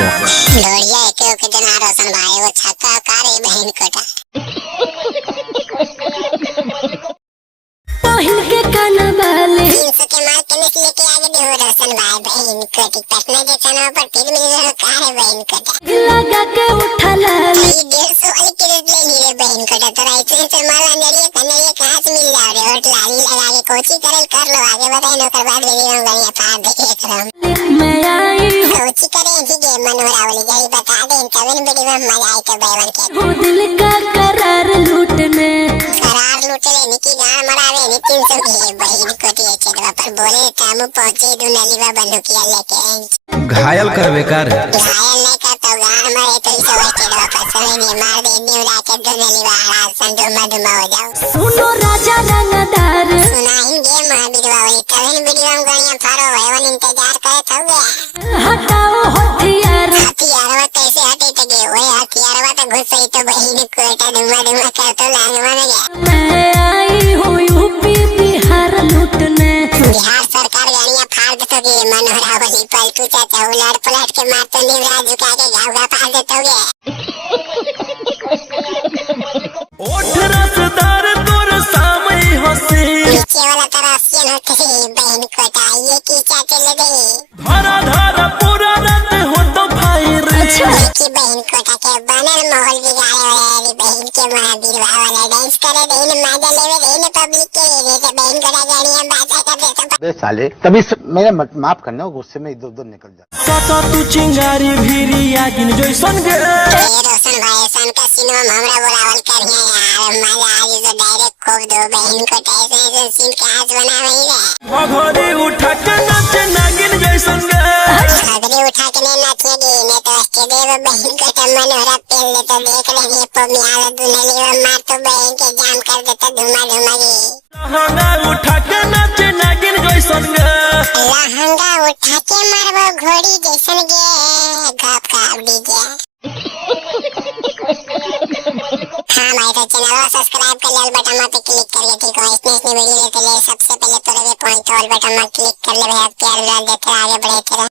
Box. लोड़िया एक जना रोशन भाई वो छक्का कार बहन कोटा पहन के काना वाले 300 के माल के निकले के आगे भी हो रोशन भाई बहन कोटी पटना के चना पर फिर मिल रहा कार बहन कोटा लगा के उठा लाले 150 वाली के ले लिए बहन कोटा तो राइट से माला नरिया कन्हैया कहाँ से मिल जाओ रे होट लाली लगा के कोची करल कर लो आगे बताए नौकर बाद ले लियो गनिया पार देखे करम मैं आई कोची करे जी के मनोरा वाली गई बता दे कवन बड़ी में मजा आई तो बैवन के हूँ दिल का करार लूटने करार लूटले निकी गान मरावे नि 300 की बहन कोटी चेदवा पर बोले कामू पहुंचे दो नलीवा बंदूकिया लेके घायल कर बेकार घायल नहीं करता गान मारे तो इसे वो चेदवा पर समय नहीं मार दे न्यू राके दो नलीवा हरा संदो मधुमा हो जाओ सुनो राजा रंगदार सुनाएंगे महावीरवा वाली कवन वीडियो में गनिया फारो भवन इंतजार करे तो गया हटाओ हथियार हथियारवा कैसे हटे तगे ओए हथियारवा तो घुस तो बहन कोटा धुमा धुमा कर तो लाने माने गया मैं आई हूँ यूपी बिहार लूटने बिहार सरकार गाड़ियां फाड़ देतोगे मनोहरा वाली पलटू चाचा उलट पलट के मार तो निवरा झुका के घावगा फाड़ देतोगे ओठ रसदार तोर सामई हंसी नीचे वाला तरह सीन होते बहन कोटा ये की चाचे ले दे धारा धारा पूरा रात हो तो फायर की बहन कोटा के बनल माहौल बिगाड़े वाली बहन के महावीर वाला डांस करे देन मजा लेवे देन पब्लिक के ले दे बहन कोटा गाड़ियां बाजा कर दे तो बे साले तभी मेरे माफ करना गुस्से में इधर उधर निकल जा काका तू चिंगारी भीरी आगिन जैसन गे रोशन भाई सन का सिनेमा हमरा बोलावल करिया यार मजा आज तो डायरेक्ट खोप दो बहन कोटा ऐसे सीन के आज बनावे ही रे घोड़ी उठा के नाचे नागिन जैसन गे घाघरे उठा के नहीं नाचेगी मैं तो अष्टदेव बहन को तो मनोहरा पहन ले तो देख लेंगे पोमियाला दुनली में मार तो बहन के जाम कर देता धुमा धुमा जी लहंगा उठा के नाचे नागिन जैसन गे लहंगा उठा के मारबो घोड़ी जैसन गे घाप घाप डीजे हाँ भाई तो चैनल सब्सक्राइब कर ले बटन पे क्लिक करिए ठीक है इसने वीडियो लेते ले सबसे पहले तो रे पॉइंट ऑल बटन में क्लिक कर ले भैया प्यार देते आगे बढ़ते रहे।